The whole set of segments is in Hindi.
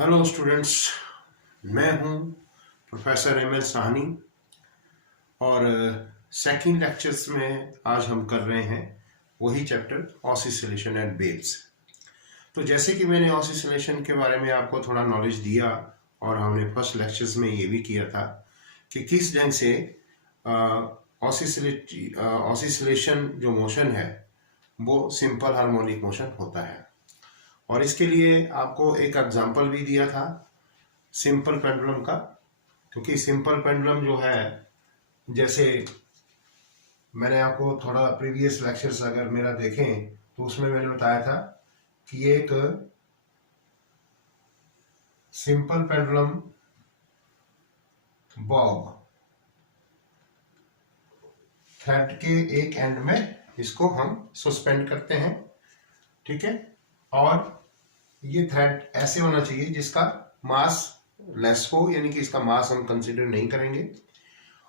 हेलो स्टूडेंट्स, मैं हूं प्रोफेसर एम.एल. साहनी और सेकंड लेक्चर्स में आज हम कर रहे हैं वही चैप्टर ऑसिलेशन एट बेस। तो जैसे कि मैंने ऑसिलेशन के बारे में आपको थोड़ा नॉलेज दिया और हमने फर्स्ट लेक्चर्स में ये भी किया था कि किस ढंग से ऑसिलेशन जो मोशन है वो सिंपल हार्मोनिक मोशन होता है। और इसके लिए आपको एक एग्जांपल भी दिया था सिंपल पेंडुलम का, क्योंकि सिंपल पेंडुलम जो है, जैसे मैंने आपको थोड़ा प्रीवियस लेक्चर्स अगर मेरा देखें तो उसमें मैंने बताया था कि ये एक सिंपल पेंडुलम बॉब थ्रेड के एक एंड में इसको हम सस्पेंड करते हैं, ठीक है। और ये थ्रेड ऐसे होना चाहिए जिसका मास लेस हो, यानी कि इसका मास हम कंसीडर नहीं करेंगे,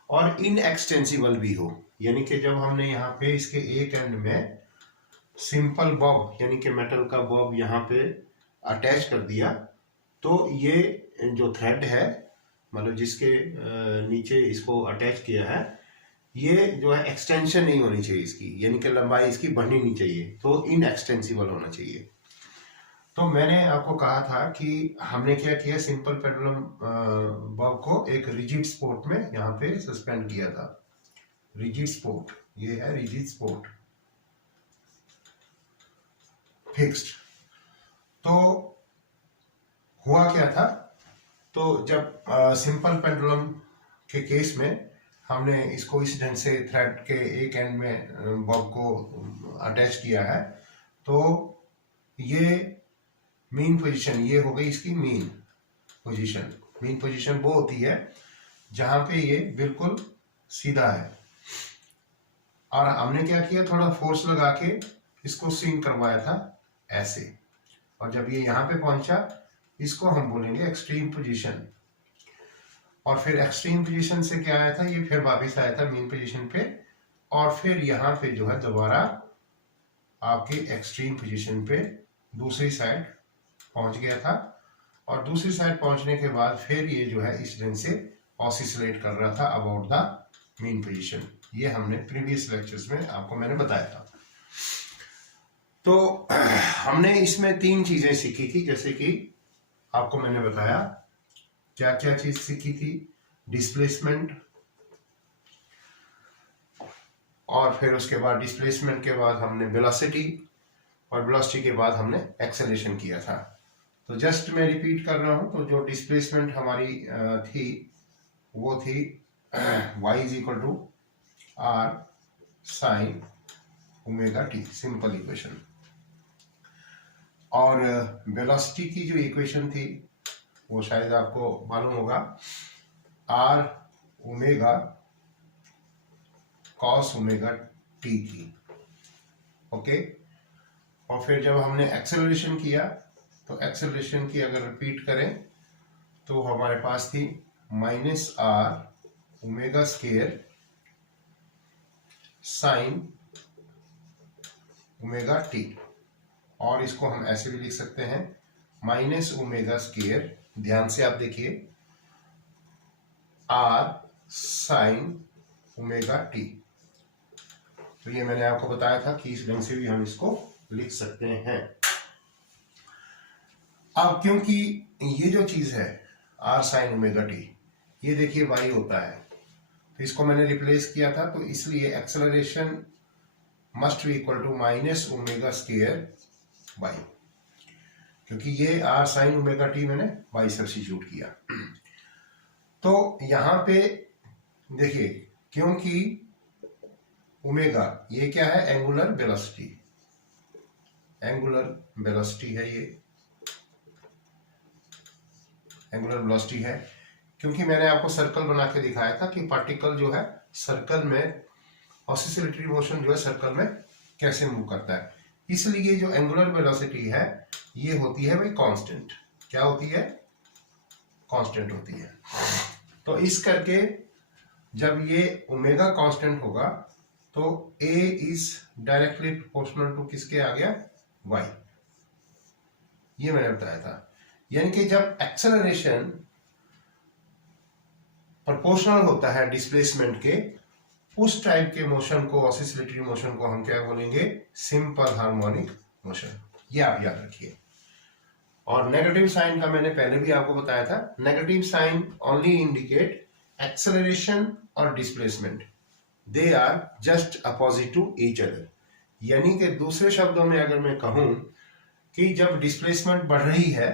और इनएक्सटेंसिबल भी हो, यानी कि जब हमने यहाँ पे इसके एक एंड में सिंपल बॉब यानी कि मेटल का बॉब यहाँ पे अटैच कर दिया तो ये जो थ्रेड है, मतलब जिसके नीचे इसको अटैच किया है, ये जो है एक्सटेंशन नहीं होनी चाहिए इसकी, यानी कि लंबाई इसकी बढ़नी नहीं चाहिए, तो इनएक्सटेंसिबल होना चाहिए। तो मैंने आपको कहा था कि हमने क्या किया, सिंपल पेंडुलम बॉब को एक रिजिड स्पोर्ट में यहाँ पे सस्पेंड किया था। रिजिड स्पोर्ट, ये है रिजिड स्पोर्ट फिक्स्ड। तो हुआ क्या था, तो जब सिंपल पेंडुलम के केस में हमने इसको इस ढंग से थ्रेड के एक एंड में बॉब को अटैच किया है, तो ये मीन पोजीशन, ये हो गई इसकी मीन पोजीशन। मीन पोजीशन वो होती है जहां पे ये बिल्कुल सीधा है, और हमने क्या किया, थोड़ा फोर्स लगा के इसको स्विंग करवाया था ऐसे, और जब ये यहाँ पे पहुंचा इसको हम बोलेंगे एक्सट्रीम पोजीशन। और फिर एक्सट्रीम पोजीशन से क्या आया था, ये फिर वापस आया था मीन पोजीशन पे, और फिर यहाँ पे जो है दोबारा आपकी एक्सट्रीम पोजीशन पे दूसरी साइड पहुंच गया था, और दूसरी साइड पहुंचने के बाद फिर ये जो है इस ढंग से ऑसिलेट कर रहा था अबाउट द मीन पोजीशन। ये हमने प्रीवियस लेक्चर्स में आपको मैंने बताया था। तो हमने इसमें तीन चीजें सीखी थी, जैसे कि आपको मैंने बताया क्या क्या चीज सीखी थी, डिस्प्लेसमेंट, और फिर उसके बाद डिस्प्लेसमेंट के बाद हमने वेलोसिटी, और वेलोसिटी के बाद हमने एक्सेलरेशन किया था। तो जस्ट मैं रिपीट कर रहा हूं, तो जो डिस्प्लेसमेंट हमारी थी वो थी y is equal to r sine omega t, simple equation. और वेलोसिटी की जो इक्वेशन थी वो शायद आपको मालूम होगा, r omega cos omega t थी, ओके। और फिर जब हमने एक्सेलरेशन किया, तो एक्सेलरेशन की अगर रिपीट करें तो हमारे पास थी minus r omega square sine omega t, और इसको हम ऐसे भी लिख सकते हैं माइनस ओमेगा स्क्वायर, ध्यान से आप देखिए, आर साइन ओमेगा टी। तो ये मैंने आपको बताया था कि इस ढंग से भी हम इसको लिख सकते हैं। अब क्योंकि ये जो चीज है आर साइन ओमेगा टी, ये देखिए वाई होता है, तो इसको मैंने रिप्लेस किया था, तो इसलिए acceleration must be equal to minus omega square y, क्योंकि ये आर साइन ओमेगा टी मैंने वाई सब्स्टिट्यूट किया। तो यहां पे देखिए, क्योंकि ओमेगा ये क्या है, एंगुलर वेलोसिटी, एंगुलर वेलोसिटी है, ये एंगुलर वेलोसिटी है, क्योंकि मैंने आपको सर्कल बना के दिखाया था कि पार्टिकल जो है सर्कल में, ऑसिलेटरी मोशन जो है सर्कल में कैसे मूव करता है, इसलिए जो एंगुलर वेलोसिटी है ये होती है भाई कांस्टेंट। क्या होती है, कांस्टेंट होती है। तो इस करके जब ये ओमेगा कांस्टेंट होगा तो A is directly proportional to किसके आ गया, Y, ये मैंने बताया था। यानी कि जब एक्सेलरेशन प्रोपोर्शनल होता है डिस्प्लेसमेंट के, उस टाइप के मोशन को, ऑसिलेटरी मोशन को हम क्या बोलेंगे? Simple harmonic motion. ये आप याद रखिए। और नेगेटिव साइन का मैंने पहले भी आपको बताया था, negative sign only indicate acceleration और displacement, they are just opposite to each other. यानी कि दूसरे शब्दों में अगर मैं कहूं कि जब डिस्प्लेसमेंट बढ़ रही है,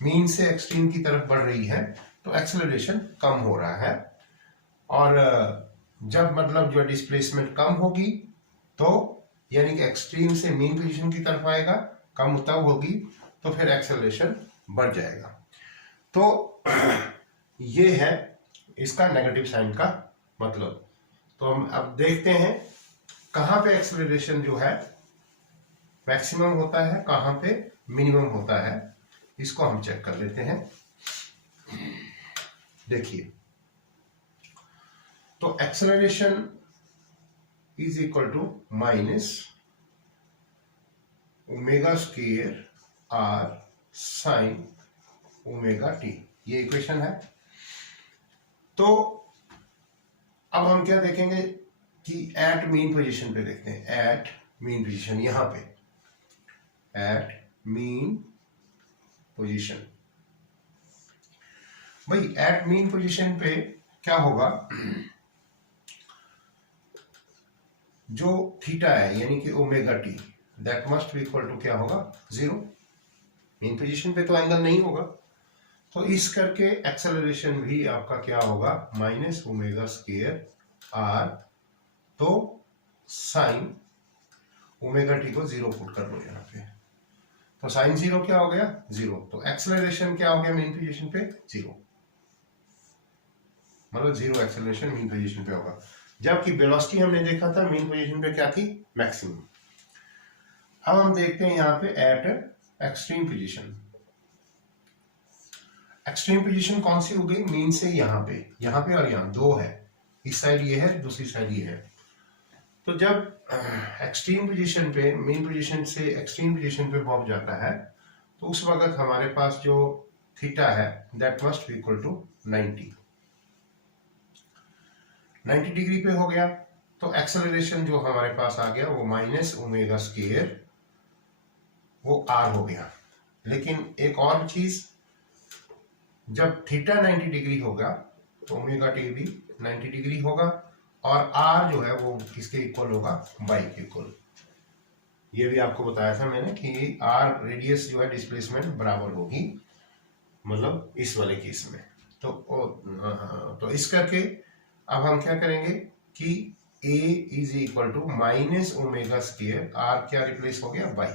मीन से एक्सट्रीम की तरफ बढ़ रही है, तो एक्सेलरेशन कम हो रहा है। और जब मतलब जो डिस्प्लेसमेंट कम होगी तो यानी कि एक्सट्रीम से मीन पोजीशन की तरफ आएगा, कम तब होगी तो फिर एक्सेलरेशन बढ़ जाएगा। तो ये है इसका नेगेटिव साइन का मतलब। तो हम अब देखते हैं कहां पे एक्सेलरेशन जो है मैक्सिमम होता है, कहां पे मिनिमम होता है, इसको हम चेक कर लेते हैं। देखिए, तो acceleration is equal to minus omega square r sine omega t, ये इक्वेशन है। तो अब हम क्या देखेंगे कि एट मीन पोजीशन पे देखते हैं, एट मीन पोजीशन, यहां पे एट मीन पोजीशन। भाई एट मीन पोजीशन पे क्या होगा, जो थीटा है यानी कि omega t, that must be equal to क्या होगा? 0। मीन पोजीशन पे तो एंगल नहीं होगा, तो इस करके एक्सेलरेशन भी आपका क्या होगा? माइनस ओमेगा स्क्वायर आर, तो साइन ओमेगा टी को 0 पुट कर लो यहाँ पे, तो साइन 0 क्या हो गया? 0। तो एक्सेलरेशन क्या हो गया मीन पोजीशन पे? 0, मतलब 0 एक्सेलरेशन मीन पोजीशन पे होगा। जबकि वेलोसिटी हमने देखा था मीन पोजीशन पे क्या थी? मैक्सिमम। अब हम देखते हैं यहाँ पे eight extreme position. Extreme position कौन सी हो गई? मीन से यहाँ पे और यहाँ दो है, इस साइड ये है, दूसरी साइड ये है। तो जब एक्सट्रीम पोजीशन पे, मीन पोजीशन से एक्सट्रीम पोजीशन पे बॉब जाता है, तो उस वक्त हमारे पास जो थीटा है that must be equal to 90 degree पे हो गया। तो एक्सेलरेशन जो हमारे पास आ गया वो माइनस ओमेगा स्क्वायर, वो आर हो गया। लेकिन एक और चीज, जब थीटा 90 डिग्री होगा तो ओमेगा टी भी 90 डिग्री होगा, और आर जो है वो किसके इक्वल होगा? बाई के इक्वल। ये भी आपको बताया था मैंने कि आर रेडियस जो है डिस्प्लेसमेंट बराबर होगी, मतलब इस वाले केस में। तो इस करके अब हम क्या करेंगे कि a is equal to minus omega square, r क्या रिप्लेस हो गया? बाई,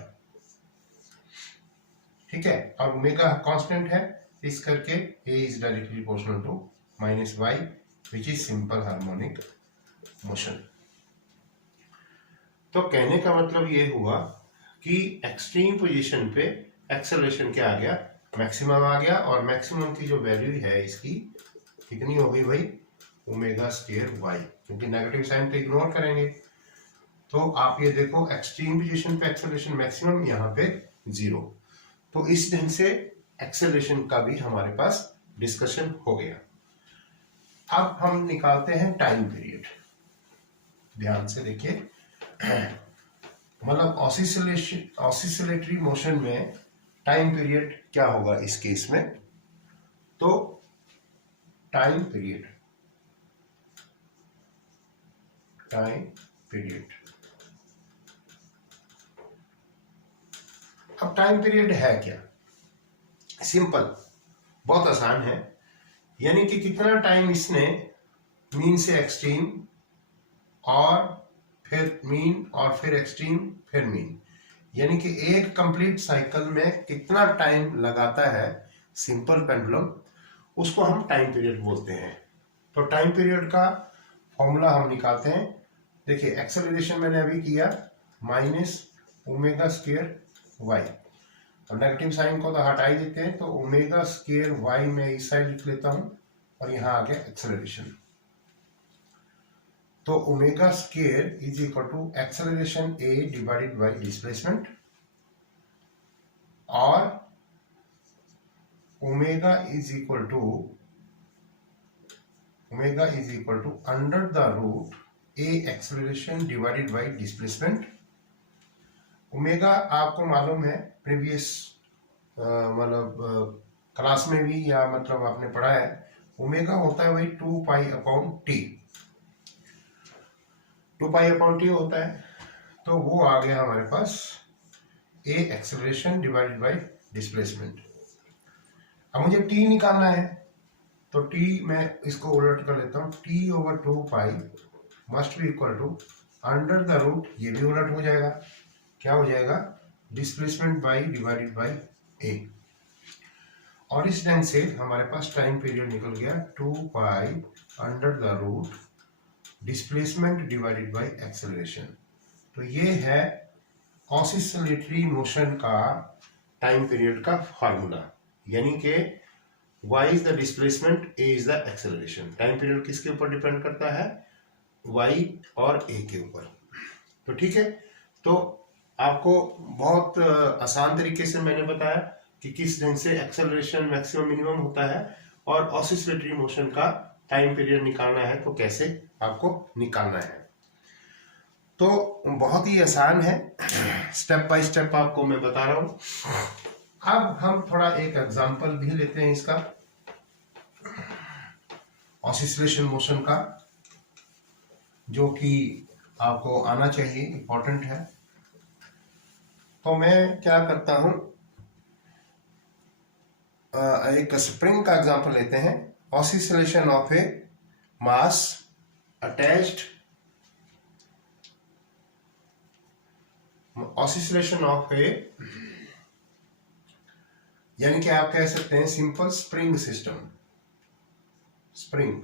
ठीक है। और ओमेगा कांस्टेंट है, इस करके a is directly proportional to minus y, which is simple harmonic motion. तो कहने का मतलब ये हुआ कि एक्सट्रीम पोजीशन पे एक्सेलरेशन क्या आ गया? मैक्सिमम आ गया, और मैक्सिमम की जो वैल्यू है इसकी कितनी हो गई भाई? ओमेगा स्क्वायर y, क्योंकि नेगेटिव साइन तो इग्नोर करेंगे। तो आप ये देखो एक्सट्रीम पोजीशन पे एक्सेलरेशन मैक्सिमम, यहाँ पे 0। तो इस ढंग से एक्सेलरेशन का भी हमारे पास डिस्कशन हो गया। अब हम निकालते हैं टाइम पीरियड। ध्यान से देखिए, मतलब ऑसिलेटरी मोशन में टाइम पीरियड क्या होगा इस केस में? तो टाइम पीरियड अब टाइम पीरियड है क्या? सिंपल, बहुत आसान है। यानी कि कितना टाइम इसने मीन से एक्सट्रीम, और फिर मीन, और फिर एक्सट्रीम, फिर मीन, यानी कि एक कंप्लीट साइकिल में कितना टाइम लगाता है सिंपल पेंडुलम, उसको हम टाइम पीरियड बोलते हैं। तो टाइम पीरियड का फॉर्मूला हम निकालते हैं। देखिए, एक्सेलरेशन मैंने अभी किया माइनस ओमेगा स्क्वायर वाई, और नेगेटिव साइन को तो हटा ही देते हैं, तो ओमेगा स्क्वायर वाई में इस साइड लिख लेता हूं, और यहां आ गया एक्सेलरेशन। तो omega square is equal to acceleration A divided by displacement, और omega is equal to under the root A acceleration divided by displacement. Omega आपको मालूम है, प्रीवियस मतलब क्लास में भी या मतलब आपने पढ़ा है, ओमेगा होता है वही 2 pi upon T, 2 pi upon T होता है। तो वो आ गया हमारे पास ए एक्सेलरेशन डिवाइडेड बाय डिस्प्लेसमेंट। अब मुझे टी निकालना है, तो टी मैं इसको उलट कर लेता हूँ, t over 2 pi must be equal to under the root, ये भी उलट हो जाएगा, क्या हो जाएगा, displacement by divided by a. और इस ढंग से हमारे पास टाइम पीरियड निकल गया 2 pi under the root displacement divided by acceleration. तो ये है ऑसिलेटरी मोशन का टाइम पीरियड का फार्मूला, यानी कि y is the displacement, a is the acceleration. Time period किसके ऊपर डिपेंड करता है, y और a के ऊपर। तो ठीक है, तो आपको बहुत आसान तरीके से मैंने बताया कि किस ढंग से एक्सेलरेशन मैक्सिमम मिनिमम होता है और ऑसिलेटरी मोशन का टाइम पीरियड निकालना है तो कैसे आपको निकालना है। तो बहुत ही आसान है, स्टेप बाय स्टेप आपको मैं बता रहा हूं। अब हम थोड़ा एक एग्जांपल भी लेते हैं इसका, ऑसिलेशन मोशन का, जो कि आपको आना चाहिए, इंपॉर्टेंट है। तो मैं क्या करता हूं, एक स्प्रिंग का एग्जांपल लेते हैं। Oscillation of a mass attached, oscillation of a, यानी कि आप कह सकते हैं सिंपल स्प्रिंग सिस्टम, स्प्रिंग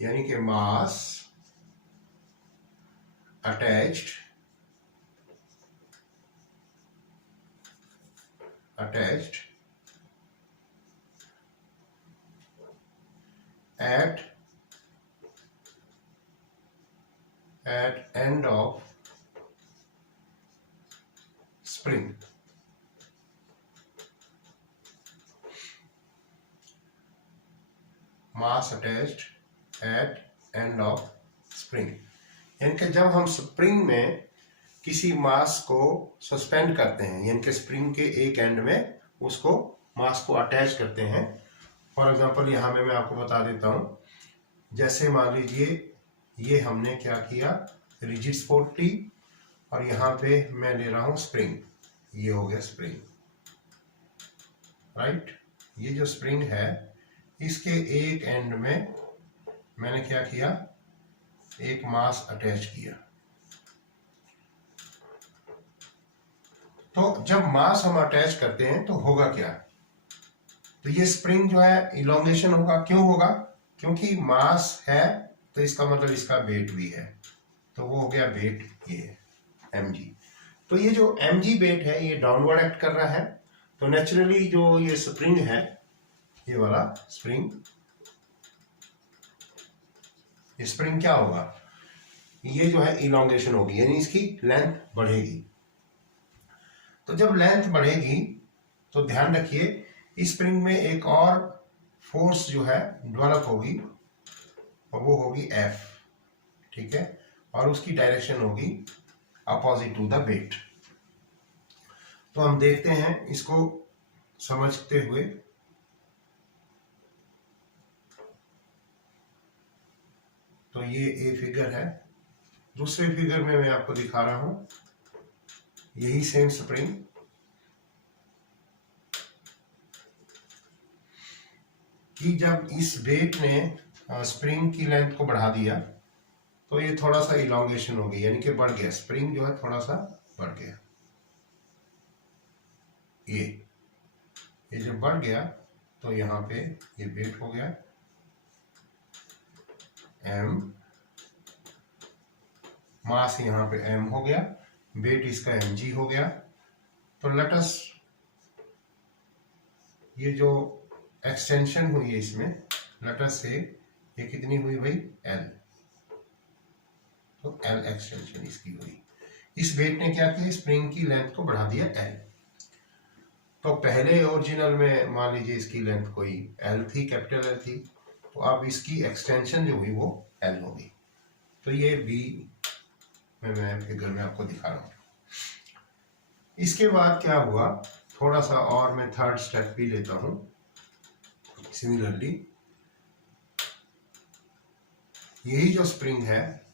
यानी कि mass attached at end of spring। Mass attached at end of spring, यानी कि जब हम स्प्रिंग में किसी मास को सस्पेंड करते हैं, यानी कि स्प्रिंग के एक एंड में उसको मास को अटैच करते हैं। फॉर एग्जांपल यहाँ में मैं आपको बता देता हूँ, जैसे मान लीजिए ये हमने क्या किया, रिजिड सपोर्ट टी, और यहाँ पे मैं ले रहा हूँ स्प्रिंग, ये हो गया स्प्रिंग, राइट। ये जो स्प्रिंग है इसके एक एंड में मैंने क्या किया, एक मास अटैच किया। तो जब मास हम अटैच करते हैं तो होगा क्या, तो ये स्प्रिंग जो है इलोंगेशन होगा। क्यों होगा, क्योंकि मास है तो इसका मतलब इसका वेट भी है, तो वो हो गया वेट, ये mg। तो ये जो mg वेट है ये डाउनवर्ड एक्ट कर रहा है, तो नेचुरली जो ये स्प्रिंग है, ये वाला स्प्रिंग, स्प्रिंग क्या होगा, ये जो है इलोंगेशन होगी, यानी इसकी लेंथ बढ़ेगी। तो जब लेंथ बढ़ेगी तो ध्यान रखिए इस स्प्रिंग में एक और फोर्स जो है डेवलप होगी, और वो होगी F, ठीक है, और उसकी डायरेक्शन होगी अपोजिट टू द वेट। तो हम देखते हैं इसको समझते हुए। तो ये ए फिगर है, दूसरे फिगर में मैं आपको दिखा रहा हूं यही सेम स्प्रिंग, कि जब इस वेट ने स्प्रिंग की लेंथ को बढ़ा दिया तो ये थोड़ा सा इलोंगेशन हो गई, यानी कि बढ़ गया, स्प्रिंग जो है थोड़ा सा बढ़ गया। ये जब बढ़ गया तो यहाँ पे ये वेट हो गया m, मास यहाँ पे m हो गया, वेट इसका mg हो गया। तो लेट अस, ये जो एक्सटेंशन हुई है इसमें, लेट अस से ये कितनी हुई भाई, l, तो l एक्सटेंशन इसकी हुई। इस वेट ने क्या किया, स्प्रिंग की लेंथ को बढ़ा दिया L। तो पहले ओरिजिनल में मान लीजिए इसकी लेंथ कोई L थी, कैपिटल L थी, तो अब इसकी एक्सटेंशन जो हुई वो L होगी। तो ये B में मैं फिगर में आपको दिखा रहा हूँ। इसके बाद क्या हुआ, थोड़ा सा और मैं थर्ड स्टेप भी लेता हूं। सिमिलरली यही जो स्प्रिंग है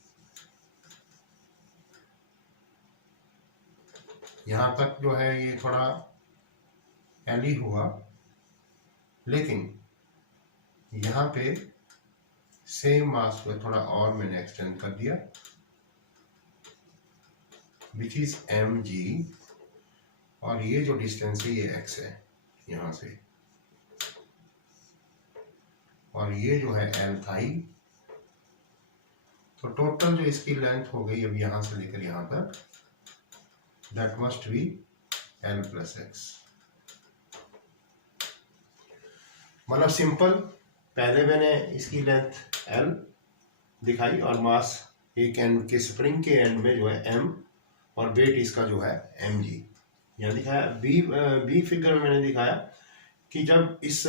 यहां तक जो है ये थोड़ा एली हुआ, लेकिन यहां पे सेम मास को थोड़ा और मैंने एक्सटेंड कर दिया, विच इज mg, और ये जो डिस्टेंस है ये x है यहां से, और ये जो है L थाई। तो टोटल जो इसकी लेंथ हो गई अब यहां से लेकर यहां तक, that must B L plus x. मतलब सिंपल, पहले मैंने इसकी लेंथ L दिखाई और मास एक एंड के स्प्रिंग के एंड में जो है M, और वेट इसका जो है mg। यहाँ दिखाया बी फिगर में मैंने दिखाया कि जब इस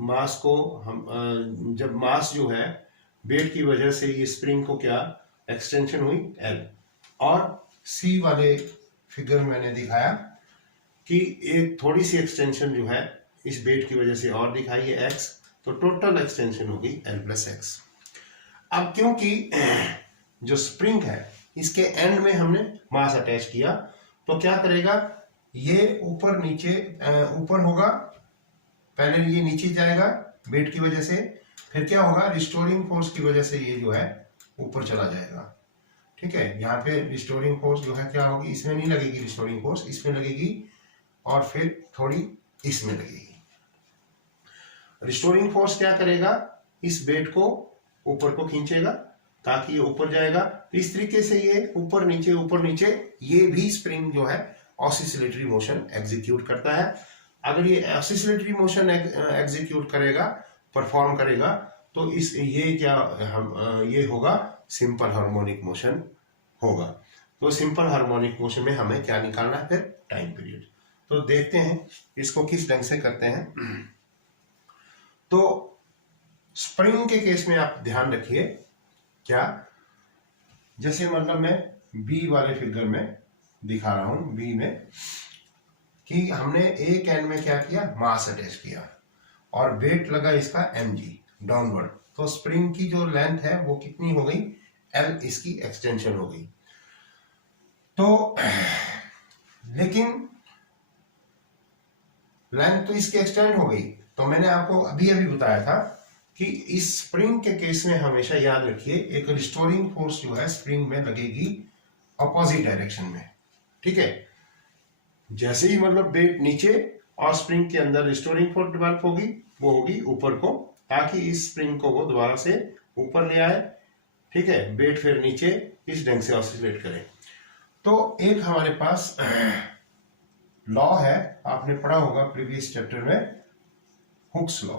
मास को हम जब मास जो है वेट की वजह से ये स्प्रिंग को क्या एक्सटेंशन हुई L, और सी वाले फिगर में मैंने दिखाया कि एक थोड़ी सी एक्सटेंशन जो है इस वेट की वजह से और दिखाई है x, तो टोटल एक्सटेंशन होगी L प्लस एक्स। अब क्योंकि जो स्प्रिंग है इसके एंड में हमने मास अटैच किया, तो क्या करेगा, ये ऊपर नीचे ऊपर होगा, पहले ये नीचे जाएगा वेट की वजह से, फिर क्या होगा, रिस्टोरिंग फोर्स की वजह से ये जो है ऊपर चला जाएगा। ठीक है, यहाँ पे रिस्टोरिंग फोर्स जो है क्या होगी, इसमें नहीं लगेगी रिस्टोरिंग फोर्स, इसमें लगेगी और फिर थोड़ी इसमें लगेगी। रिस्टोरिंग फोर्स क्या करेगा, इस वेट को ऊपर को खींचेगा ताकि ये ऊपर जाएगा। इस तरीके से ये ऊपर नीचे ये भी स्प्रिंग जो है ऑसिलेटरी मोशन एग्जीक्यूट करता है। अगर ये ऑसिलेटरी मोशन एग्जीक्यूट करेगा, परफॉर्म करेगा, तो इस ये क्या ये होगा, सिंपल हार्मोनिक मोशन होगा। तो सिंपल हार्मोनिक मोशन में हमें क्या निकालना है, फिर टाइम पीरियड। तो देखते हैं इसको किस ढंग से करते हैं। तो स्प्रिंग के केस में आप ध्यान रखिए, क्या, जैसे मतलब मैं बी वाले फिगर में दिखा रहा हूं, बी में कि हमने एक एंड में क्या किया, मास अटैच किया और वेट लगा इसका mg डाउनवर्ड, तो स्प्रिंग की जो लेंथ है वो कितनी हो गई, L, इसकी एक्सटेंशन हो गई। तो लेकिन लेंथ तो इसकी एक्सटेंड हो गई, तो मैंने आपको अभी बताया था कि इस स्प्रिंग के केस में हमेशा याद रखिए एक रिस्टोरिंग फोर्स जो है स्प्रिंग में लगेगी अपोजिट डायरेक्शन में। ठीक है, जैसे ही मतलब वेट नीचे और स्प्रिंग के अंदर रिस्टोरिंग फोर्स डेवलप होगी, वो होगी ऊपर को, ताकि इस स्प्रिंग को वो दोबारा से ऊपर ले आए। ठीक है, वेट फिर नीचे इस ढंग से ऑसिलेट करे। तो एक हमारे पास लॉ है, आपने पढ़ा होगा प्रीवियस चैप्टर में, हुक्स लॉ,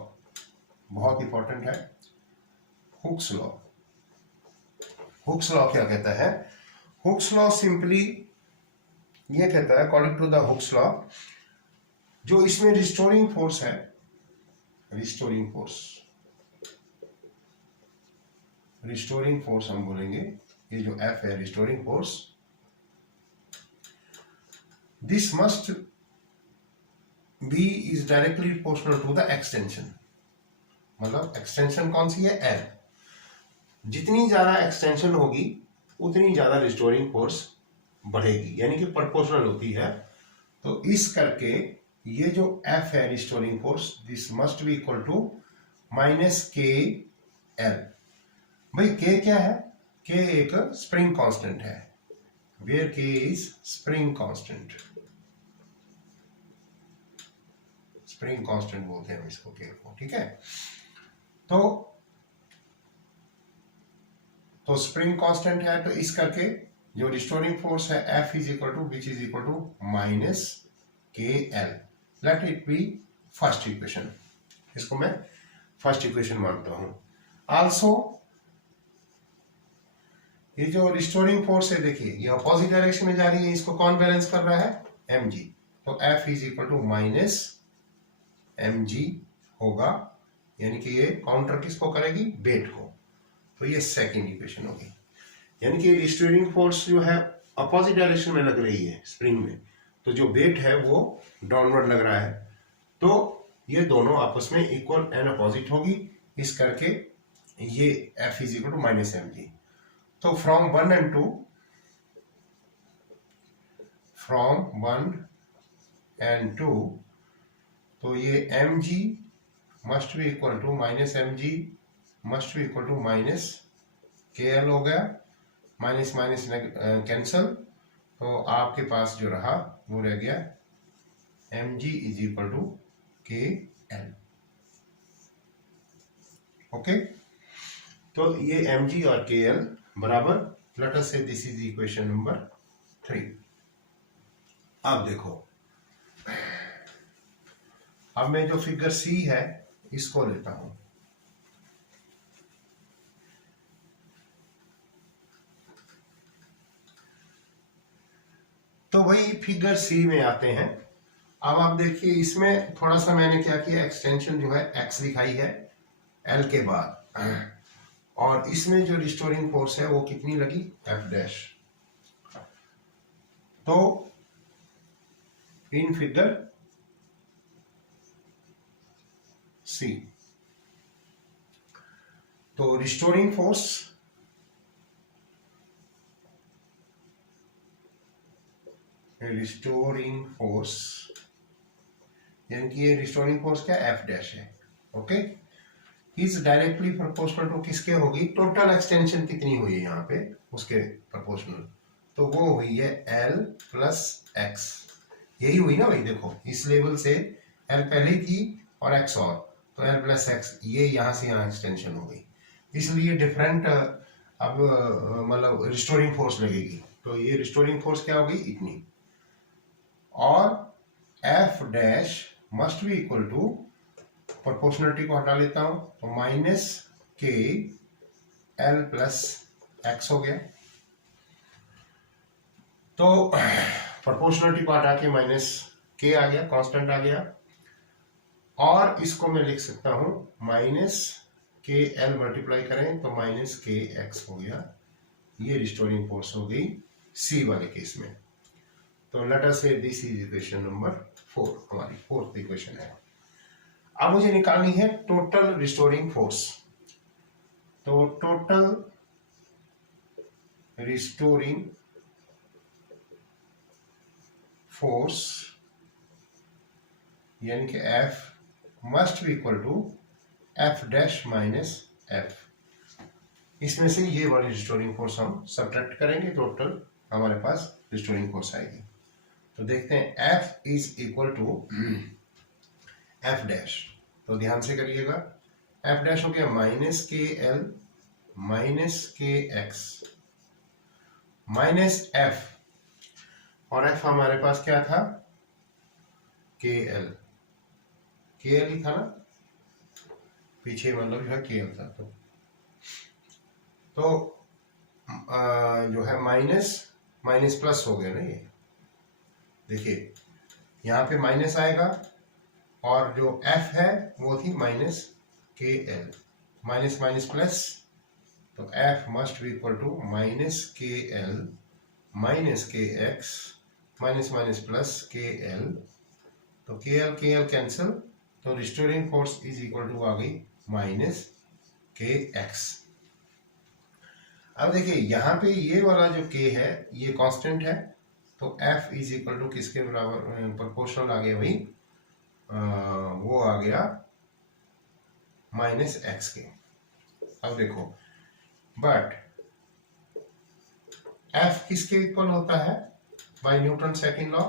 बहुत इंपॉर्टेंट है हुक्स लॉ। हुक्स लॉ क्या कहता है, हुक्स लॉ सिंपली ये कहता है, according to the Hooke's law, जो इसमें रिस्टोरिंग फोर्स है, रिस्टोरिंग फोर्स हम बोलेंगे, ये जो F है restoring force, this must be is directly proportional to the extension. मतलब एक्सटेंशन कौन सी है, L, जितनी ज्यादा एक्सटेंशन होगी उतनी ज्यादा रिस्टोरिंग फोर्स बढ़ेगी, यानी कि प्रोपोर्शनल होती है। तो इस करके ये जो F है restoring force, this must be equal to -KL। भाई K क्या है, K एक स्प्रिंग कांस्टेंट है, where K is spring constant, spring constant बोलते हैं इसको, K को। ठीक है, तो स्प्रिंग कांस्टेंट है, तो इस करके जो रिस्टोरिंग फोर्स है F is equal to which is equal to -KL। Let it be first equation, इसको मैं फर्स्ट इक्वेशन मानता हूं। आल्सो ये जो रिस्टोरिंग फोर्स है देखिए ये अपोजिट डायरेक्शन में जा रही है, इसको कौन बैलेंस कर रहा है? mg। तो F is equal to minus mg होगा, यानी कि ये काउंटर किसको करेगी? वेट को। तो ये सेकंड इक्वेशन होगी, यानी कि रिस्टोरिंग फोर्स जो है अपोजिट डायरेक्शन में लग रही है स्प्रिंग में, तो जो वेट है वो डाउनवर्ड लग रहा है, तो ये दोनों आपस में इक्वल एंड अपोजिट होगी, इस करके ये F is equal to minus mg। तो फ्रॉम 1 and 2, फ्रॉम 1 and 2, तो ये mg must be equal to minus mg must be equal to minus kl हो गया, माइनस माइनस कैंसल, तो आपके पास जो रहा वो रह गया mg is equal to kl। Okay, तो ये mg और kl बराबर, लेट अस से दिस इज इक्वेशन नंबर 3। अब देखो, अब मैं जो फिगर सी है इसको लेता हूं, तो वही फिगर सी में आते हैं। अब आप देखिए इसमें थोड़ा सा मैंने क्या किया, एक्सटेंशन जो है x दिखाई है l के बाद, और इसमें जो रिस्टोरिंग फोर्स है वो कितनी लगी? F dash. तो इन फिगर सी, तो रिस्टोरिंग फोर्स यानी कि ये रिस्टोरिंग फोर्स क्या F डैश है, okay, is directly proportional to किसके होगी? टोटल एक्सटेंशन कितनी हुई है यहाँ पे उसके प्रोपोर्शनल, तो वो हुई है L प्लस x, यही हुई ना भाई। देखो इस लेवल से L पहले थी और x और, तो L प्लस x, ये यहाँ से यहाँ एक्सटेंशन हो गई, इसलिए डिफरेंट अब मतलब रिस्टोरिंग फोर्स लगेगी। तो ये रिस्टोरिंग फोर्स क्या होगी? इतनी, और F dash must be equal to, proportionality को हटा लेता हूं, तो minus K L plus x हो गया। तो प्रोपोर्शनलिटी को हटा के माइनस के आ गया, कांस्टेंट आ गया, और इसको मैं लिख सकता हूं माइनस के एल मल्टीप्लाई करें तो माइनस के एक्स हो गया। ये रिस्टोरिंग फोर्स हो गई सी वाले केस में। तो लेट अस से दिस इज इक्वेशन नंबर 4, हमारी फोर्थ इक्वेशन है। अब मुझे निकालनी है टोटल रिस्टोरिंग फोर्स। तो टोटल रिस्टोरिंग फोर्स यानी कि F must be equal to F dash minus F। इसमें से ये वाली रिस्टोरिंग फोर्स हम सब्ट्रैक्ट करेंगे, टोटल हमारे पास रिस्टोरिंग फोर्स आएगी। तो देखते हैं F is equal to F dash, तो ध्यान से करिएगा, F डैश हो गया माइनस के एल माइनस के एक्स माइनस F, और F हमारे पास क्या था? के एल ही था ना, पीछे मतलब जो है के एल था। तो जो है माइनस माइनस प्लस हो गया ना, ये देखिए यहाँ पे माइनस आएगा, और जो F है वो थी minus K L, minus minus plus, तो F must be equal to minus K L minus के X minus minus plus K L, तो के एल कैंसिल, तो restoring force is equal to आ गई माइनस के एक्स। अब देखिए यहाँ पे ये वाला जो k है ये कांस्टेंट है, तो F इज इक्वल टू किसके बराबर? प्रोपोर्शनल आ गया भाई, वो आ गया माइनस एक्स के। अब देखो, बट F किसके इक्वल होता है? By Newton second law,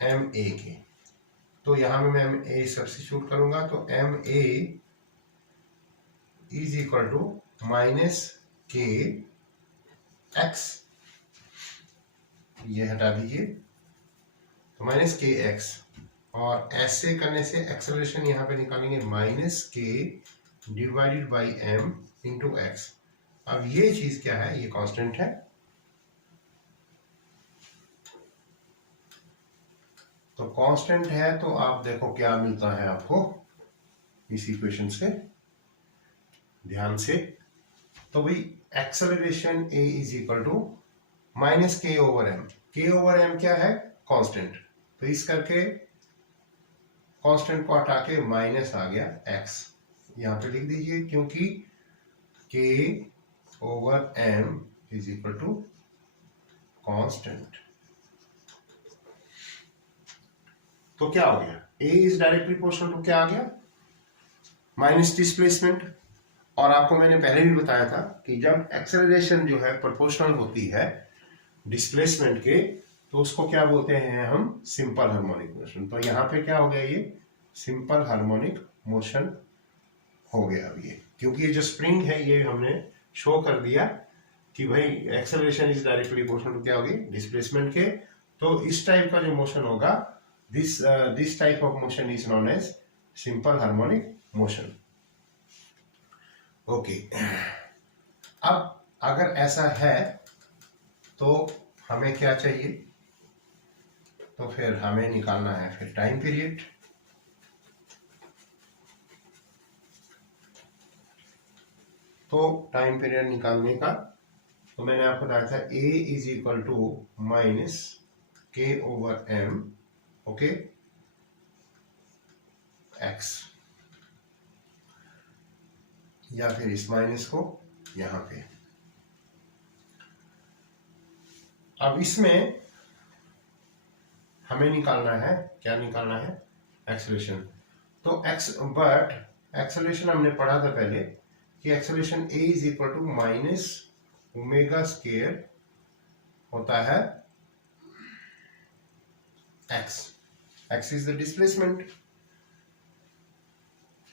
m a के। तो यहां में मैं एम ए सब्स्टिट्यूट करूंगा, तो m a is equal to minus के एक्स, ये हटा दीजिए, तो माइनस के एक्स, और ऐसे करने से एक्सेलरेशन यहाँ पे निकालेंगे minus k divided by m into x. अब ये चीज क्या है, ये कांस्टेंट है, तो कांस्टेंट है तो आप देखो क्या मिलता है आपको इस इक्वेशन से, ध्यान से। तो भाई acceleration a is equal to minus k over m. K over m क्या है, कांस्टेंट, तो इस करके कांस्टेंट को हटा के माइनस आ गया x, यहां पे लिख दीजिए, क्योंकि k over m is equal to constant. तो क्या हो गया, a is directly proportional to क्या आ गया, माइनस डिस्प्लेसमेंट। और आपको मैंने पहले भी बताया था कि जब एक्सेलरेशन जो है प्रोपोर्शनल होती है डिस्प्लेसमेंट के, तो उसको क्या बोलते हैं हम, सिंपल हार्मोनिक मोशन। तो यहाँ पे क्या हो गया, ये सिंपल हार्मोनिक मोशन हो गया अब ये, क्योंकि ये जो स्प्रिंग है ये हमने शो कर दिया कि भाई acceleration is directly proportional to क्या होगी, डिस्प्लेसमेंट के। तो इस टाइप का जो मोशन होगा, this type of motion is known as simple harmonic motion. Okay, अब अगर ऐसा है तो हमें क्या चाहिए, तो फिर हमें निकालना है फिर टाइम पीरियड। तो टाइम पीरियड निकालने का, तो मैंने आपको बताया था a is equal to minus k over m, okay, x, या फिर इस माइनस को यहां पे। अब इसमें हमें निकालना है, क्या निकालना है, एक्सेलरेशन। तो बट एक्सेलरेशन हमने पढ़ा था पहले कि acceleration a is equal to minus omega square होता है x इज द डिस्प्लेसमेंट।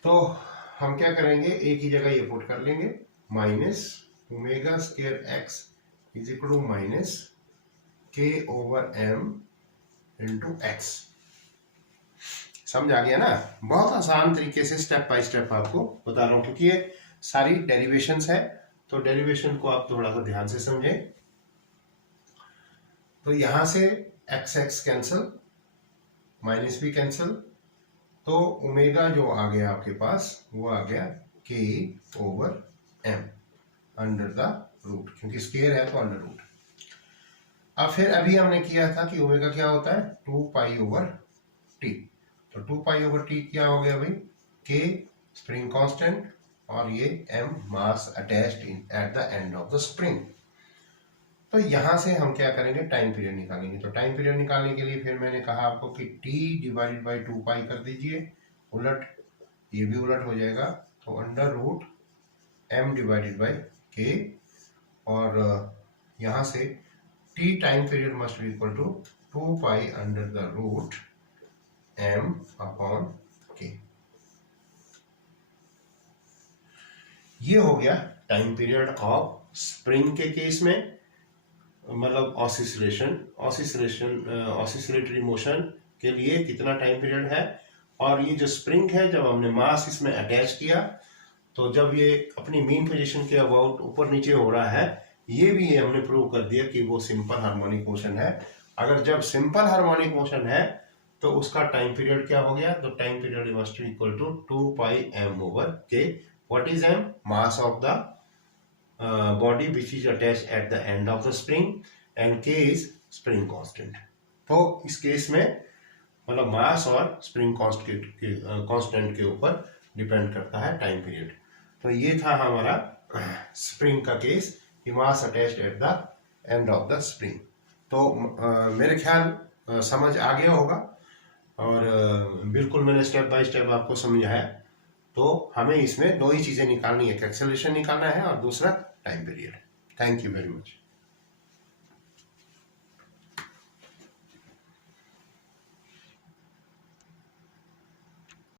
तो हम क्या करेंगे, a की जगह ये पुट कर लेंगे, minus omega square x is equal to minus k over m into x. समझ आ गया ना, बहुत आसान तरीके से स्टेप बाय स्टेप आपको बता रहा हूं, क्योंकि ये सारी डेरिवेशंस है, तो डेरिवेशन को आप थोड़ा सा ध्यान से समझें। तो यहां से एक्स एक्स कैंसिल, माइनस भी कैंसिल, तो ओमेगा जो आ गया आपके पास वो आ गया k over m under the root, क्योंकि स्क्वायर है तो अंडर रूट। अब फिर अभी हमने किया था कि ओमेगा क्या होता है, 2 पाई ओवर टी। तो 2 पाई ओवर टी क्या हो गया भाई, के स्प्रिंग कांस्टेंट, और ये m mass attached in eight the end of the spring. तो यहां से हम क्या करेंगे, टाइम पीरियड निकालेंगे। तो टाइम पीरियड निकालने के लिए फिर मैंने कहा आपको कि t डिवाइडेड बाई 2 पाई कर दीजिए, उलट, ये भी उलट हो जाएगा, तो under root m divided by k, और यहां से t time period must be equal to 2 pi under the root m upon k। ये हो गया टाइम पीरियड ऑफ स्प्रिंग के केस में, मतलब ऑसिलेटरी मोशन के लिए कितना टाइम पीरियड है। और ये जो स्प्रिंग है, जब हमने मास इसमें अटैच किया, तो जब ये अपनी मीन पोजीशन के अबाउट ऊपर नीचे हो रहा है, ये भी हमने प्रूव कर दिया कि वो सिंपल हार्मोनिक मोशन है। अगर जब सिंपल हार्मोनिक मोशन है तो उसका टाइम पीरियड क्या हो गया, तो time period must be equal to 2 pi m over k। What is m, mass of the body which is attached at the end of the spring, and k is spring constant। तो इस केस में मतलब मास और स्प्रिंग कांस्टेंट के ऊपर डिपेंड करता है टाइम पीरियड। तो ये था हमारा स्प्रिंग का केस, कि mass attached at the end of the spring. तो मेरे ख्याल समझ आ गया होगा, और बिल्कुल मैंने स्टेप बाय स्टेप आपको समझाया। तो हमें इसमें दो ही चीजें निकालनी है, एक्सेलरेशन निकालना है और दूसरा time period. Thank you very much.